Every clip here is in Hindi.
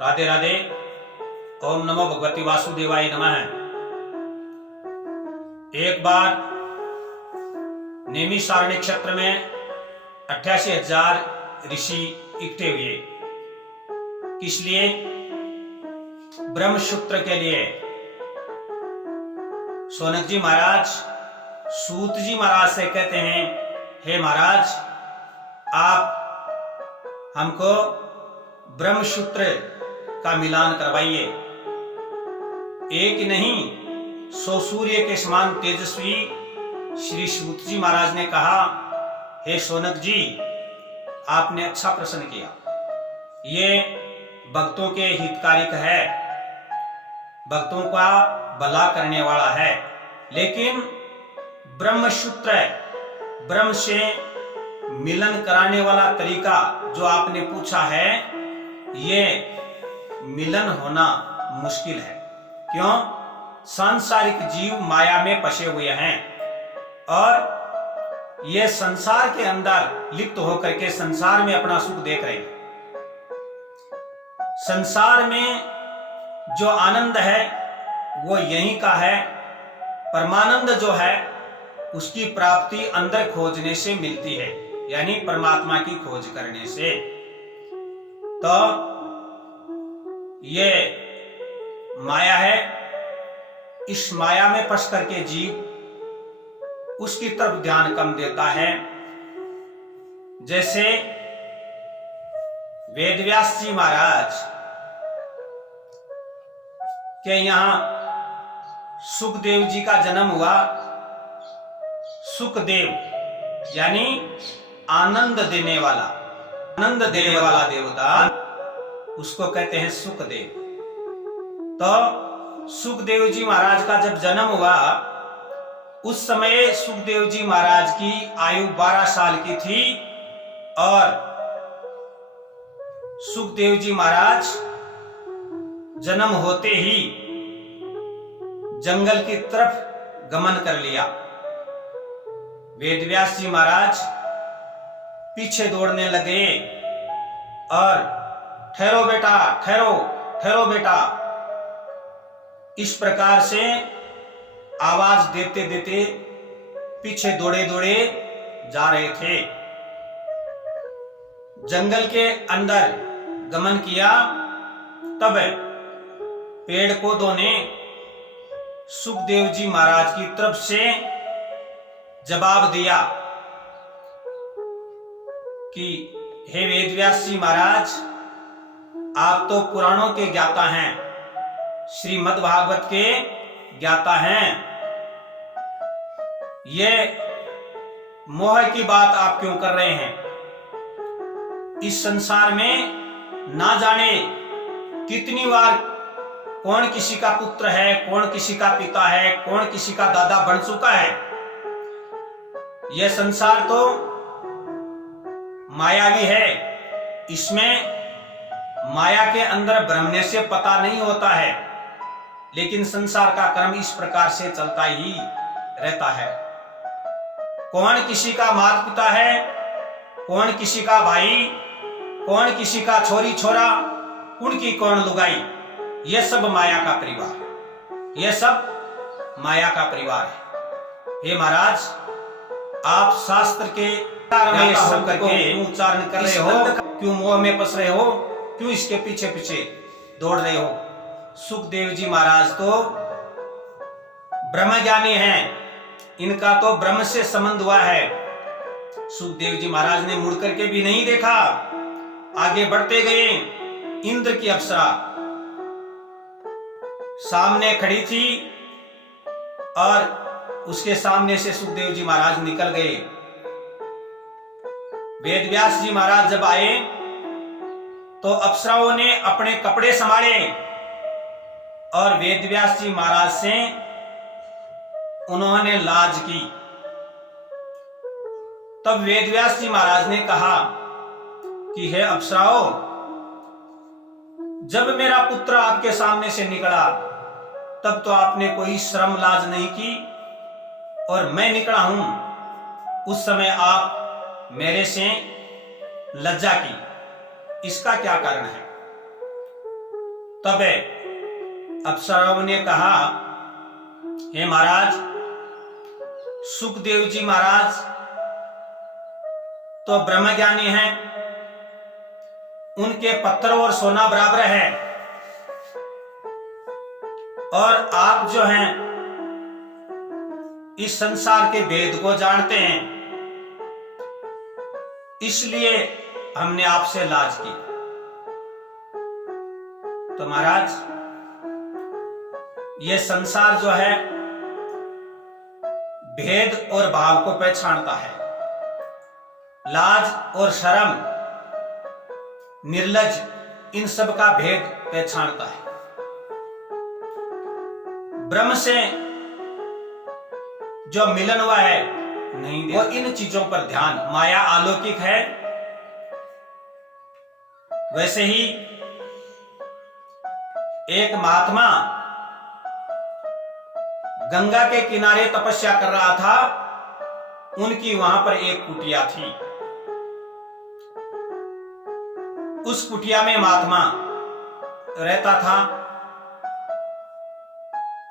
राधे राधे। ओम नमो भगवती वासुदेवाय नमः। एक बार नेमिषारण्य क्षेत्र में 88,000 ऋषि इकट्ठे हुए। किस लिए? ब्रह्मसूत्र के लिए। शौनक जी महाराज सूत जी महाराज से कहते हैं, हे महाराज, आप हमको ब्रह्मसूत्र का मिलान करवाइए। एक नहीं 100 सूर्य के समान तेजस्वी श्री सूत जी महाराज ने कहा, हे शौनक जी, आपने अच्छा प्रश्न किया। ये भक्तों के हितकारिक है, भक्तों का भला करने वाला है। लेकिन ब्रह्मसूत्र, ब्रह्म से मिलन कराने वाला तरीका जो आपने पूछा है, ये मिलन होना मुश्किल है। क्यों? सांसारिक जीव माया में फंसे हुए हैं और ये संसार के अंदर लिप्त होकर के संसार में अपना सुख देख रहे हैं। संसार में जो आनंद है वो यहीं का है। परमानंद जो है उसकी प्राप्ति अंदर खोजने से मिलती है, यानी परमात्मा की खोज करने से। तो ये माया है, इस माया में फंस करके जीव उसकी तरफ ध्यान कम देता है। जैसे वेदव्यास जी महाराज के यहां सुखदेव जी का जन्म हुआ। सुखदेव यानी आनंद देने वाला, आनंद देने वाला देवता, उसको कहते हैं सुखदेव। तो सुखदेव जी महाराज का जब जन्म हुआ, उस समय सुखदेव जी महाराज की आयु 12 साल की थी और सुखदेव जी महाराज जन्म होते ही जंगल की तरफ गमन कर लिया। वेदव्यास जी महाराज पीछे दौड़ने लगे और ठहरो बेटा, ठहरो, ठहरो बेटा, इस प्रकार से आवाज देते देते पीछे दौड़े दौड़े जा रहे थे। जंगल के अंदर गमन किया, तब पेड़ पौधों ने सुखदेव जी महाराज की तरफ से जवाब दिया कि हे वेदव्यास जी महाराज, आप तो पुराणों के ज्ञाता हैं, श्रीमद् भागवत के ज्ञाता हैं। ये मोह की बात आप क्यों कर रहे हैं? इस संसार में ना जाने कितनी बार कौन किसी का पुत्र है, कौन किसी का पिता है, कौन किसी का दादा बन चुका है। यह संसार तो मायावी है, इसमें माया के अंदर भ्रमने से पता नहीं होता है। लेकिन संसार का कर्म इस प्रकार से चलता ही रहता है। कौन किसी का माता पिता है, कौन किसी का भाई, कौन किसी का छोरी छोरा, उनकी कौन लुगाई, यह सब माया का परिवार, यह सब माया का परिवार है। हे महाराज, आप शास्त्र के करके उच्चारण कर रहे हो, क्यों मोह में फंस रहे हो, क्यों इसके पीछे पीछे दौड़ रहे हो? सुखदेव जी महाराज तो ब्रह्मज्ञानी हैं, इनका तो ब्रह्म से संबंध हुआ है। सुखदेव जी महाराज ने मुड़ करके भी नहीं देखा, आगे बढ़ते गए। इंद्र की अप्सरा सामने खड़ी थी और उसके सामने से सुखदेव जी महाराज निकल गए। वेदव्यास जी महाराज जब आए तो अप्सराओं ने अपने कपड़े संभाले और वेदव्यास जी महाराज से उन्होंने लाज की। तब वेदव्यास जी महाराज ने कहा कि हे अप्सराओं, जब मेरा पुत्र आपके सामने से निकला तब तो आपने कोई शर्म लाज नहीं की, और मैं निकला हूं उस समय आप मेरे से लज्जा की। इसका क्या कारण है? तब अप्सराओं ने कहा, हे महाराज, सुखदेव जी महाराज तो ब्रह्मज्ञानी हैं, उनके पत्थर और सोना बराबर है, और आप जो हैं इस संसार के भेद को जानते हैं, इसलिए हमने आपसे लाज की। तो महाराज, ये संसार जो है भेद और भाव को पहचानता है। लाज और शर्म, निर्लज, इन सब का भेद पहचानता है। ब्रह्म से जो मिलन हुआ है नहीं दे, वो इन चीजों पर ध्यान, माया अलौकिक है। वैसे ही एक महात्मा गंगा के किनारे तपस्या कर रहा था, उनकी वहां पर एक कुटिया थी। उस कुटिया में महात्मा रहता था,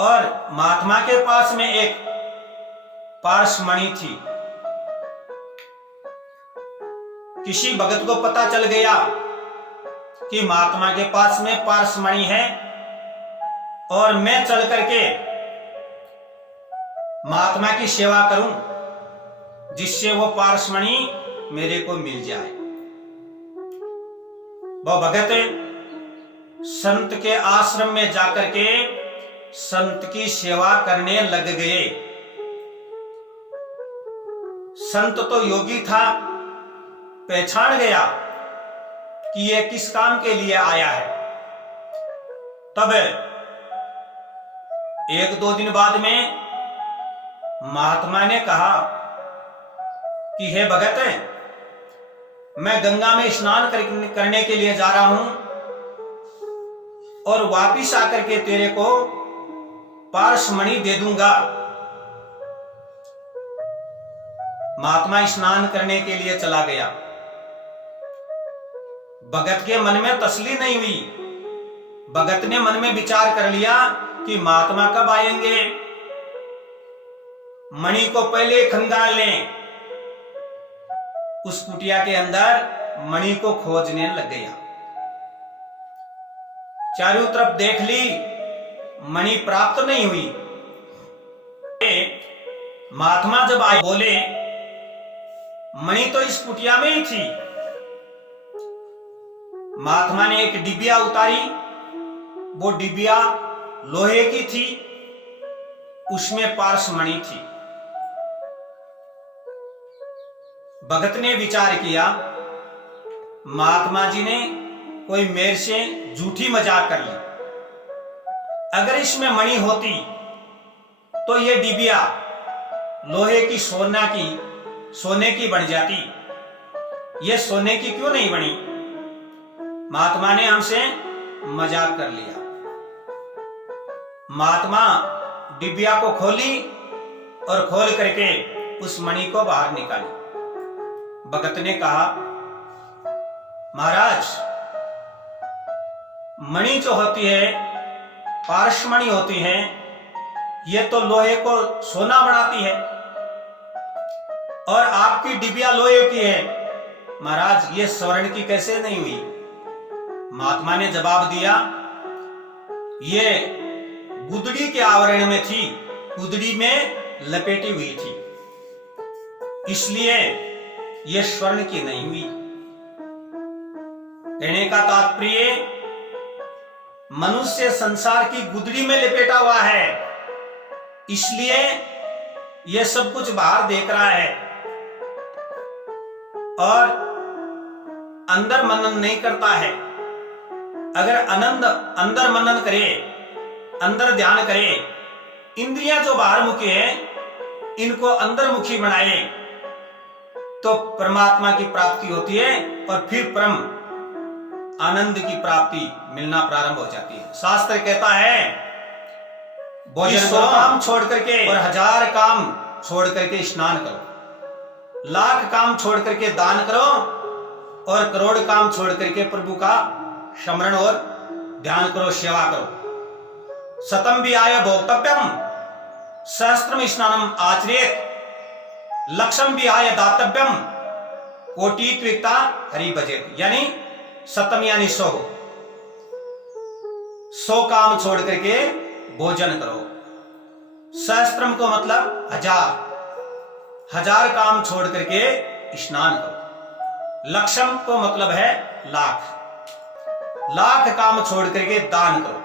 और महात्मा के पास में एक पारसमणि थी। किसी भगत को पता चल गया कि महात्मा के पास में पारसमणि है, और मैं चल करके महात्मा की सेवा करूं, जिससे वो पारसमणि मेरे को मिल जाए। वो भगत संत के आश्रम में जाकर के संत की सेवा करने लग गए। संत तो योगी था, पहचान गया कि ये किस काम के लिए आया है। तब एक दो दिन बाद में महात्मा ने कहा कि हे भगत, मैं गंगा में स्नान करने के लिए जा रहा हूं, और वापिस आकर के तेरे को पारसमणि दे दूंगा। महात्मा स्नान करने के लिए चला गया। भगत के मन में तसल्ली नहीं हुई। भगत ने मन में विचार कर लिया कि महात्मा कब आएंगे, मणि को पहले खंगाल लें। उस कुटिया के अंदर मणि को खोजने लग गया। चारों तरफ देख ली, मणि प्राप्त नहीं हुई। महात्मा जब आए, बोले, मणि तो इस कुटिया में ही थी। महात्मा ने एक डिबिया उतारी, वो डिबिया लोहे की थी, उसमें पारसमणि थी। भगत ने विचार किया, महात्मा जी ने कोई मेरे से झूठी मजाक कर ली। अगर इसमें मणि होती तो ये डिबिया लोहे की, सोने की बन जाती। ये सोने की क्यों नहीं बनी? महात्मा ने हमसे मजाक कर लिया। महात्मा डिबिया को खोली और खोल करके उस मणि को बाहर निकाली। भगत ने कहा, महाराज, मणि जो होती है, पारसमणि होती है, ये तो लोहे को सोना बनाती है, और आपकी डिबिया लोहे की है। महाराज, ये स्वर्ण की कैसे नहीं हुई? महात्मा ने जवाब दिया, ये गुदड़ी के आवरण में थी, गुदड़ी में लपेटी हुई थी, इसलिए ये स्वर्ण की नहीं हुई। कहने का तात्पर्य, मनुष्य संसार की गुदड़ी में लपेटा हुआ है, इसलिए यह सब कुछ बाहर देख रहा है और अंदर मनन नहीं करता है। अगर अंदर मनन करे, अंदर ध्यान करे, इंद्रियां जो बाहर मुखी है इनको अंदर मुखी बनाए, तो परमात्मा की प्राप्ति होती है, और फिर परम आनंद की प्राप्ति मिलना प्रारंभ हो जाती है। शास्त्र कहता है, भोजन काम छोड़ करके और 1000 काम छोड़ करके स्नान करो, लाख काम छोड़ करके दान करो, और करोड़ काम छोड़ करके प्रभु का स्मरण और ध्यान करो, सेवा करो। शतम विहाय भोक्तव्यम सहस्त्रम स्नानम आचरेत, लक्षम विहाय दातव्यम कोटि त्रिता हरि भजेत। यानी शतम यानी 100 काम छोड़ करके भोजन करो। सहस्त्रम को मतलब 1000 काम छोड़ करके स्नान करो। लक्षम को मतलब है लाख काम छोड़ करके दान करो।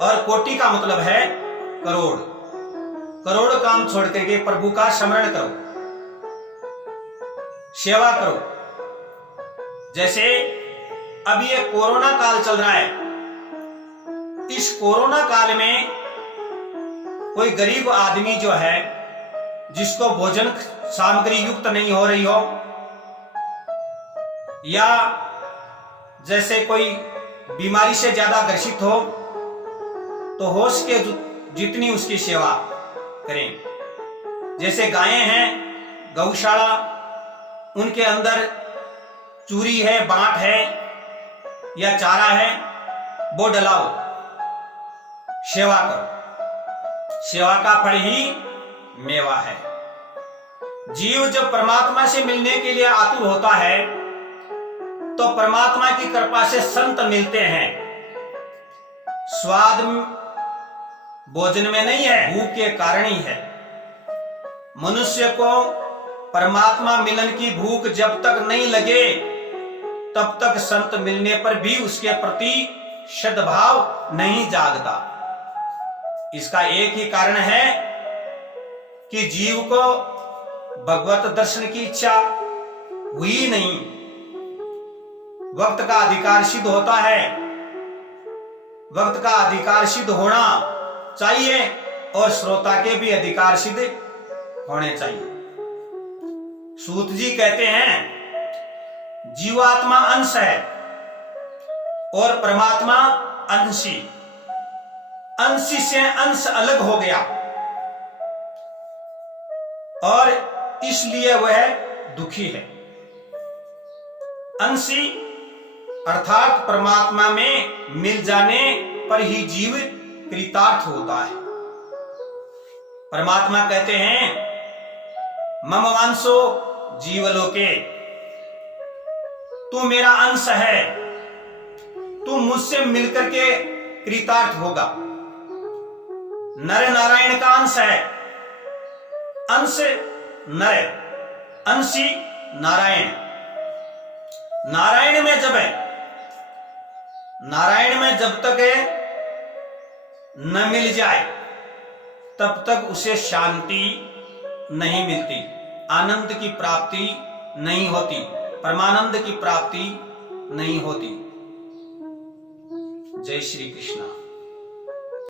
और कोटि का मतलब है करोड़ काम छोड़ करके प्रभु का स्मरण करो, सेवा करो। जैसे अब ये कोरोना काल चल रहा है, इस कोरोना काल में कोई गरीब आदमी जो है, जिसको भोजन सामग्री युक्त नहीं हो रही हो, या जैसे कोई बीमारी से ज्यादा ग्रसित हो, तो हो सके जितनी उसकी सेवा करें। जैसे गायें हैं, गौशाला, उनके अंदर चूरी है, बांट है या चारा है, वो डलाओ, सेवा करो। सेवा का फल ही मेवा है। जीव जब परमात्मा से मिलने के लिए आतुर होता है, तो परमात्मा की कृपा से संत मिलते हैं। स्वाद भोजन में नहीं है, भूख के कारण ही है। मनुष्य को परमात्मा मिलन की भूख जब तक नहीं लगे, तब तक संत मिलने पर भी उसके प्रति सद्भाव नहीं जागता। इसका एक ही कारण है कि जीव को भगवत दर्शन की इच्छा हुई नहीं। वक्त का अधिकार सिद्ध होता है, वक्त का अधिकार सिद्ध होना चाहिए और श्रोता के भी अधिकार सिद्ध होने चाहिए। सूत जी कहते हैं जीवात्मा अंश है और परमात्मा अंशी। अंशी से अंश अलग हो गया और इसलिए वह दुखी है। अंशी अर्थात परमात्मा में मिल जाने पर ही जीव कृतार्थ होता है। परमात्मा कहते हैं मम अंशो जीवलोके, तू मेरा अंश है, तू मुझसे मिलकर के कृतार्थ होगा। नर नारायण का अंश है, अंश नर, अंशी नारायण। नारायण में जब तक न मिल जाए, तब तक उसे शांति नहीं मिलती, आनंद की प्राप्ति नहीं होती, परमानंद की प्राप्ति नहीं होती। जय श्री कृष्ण।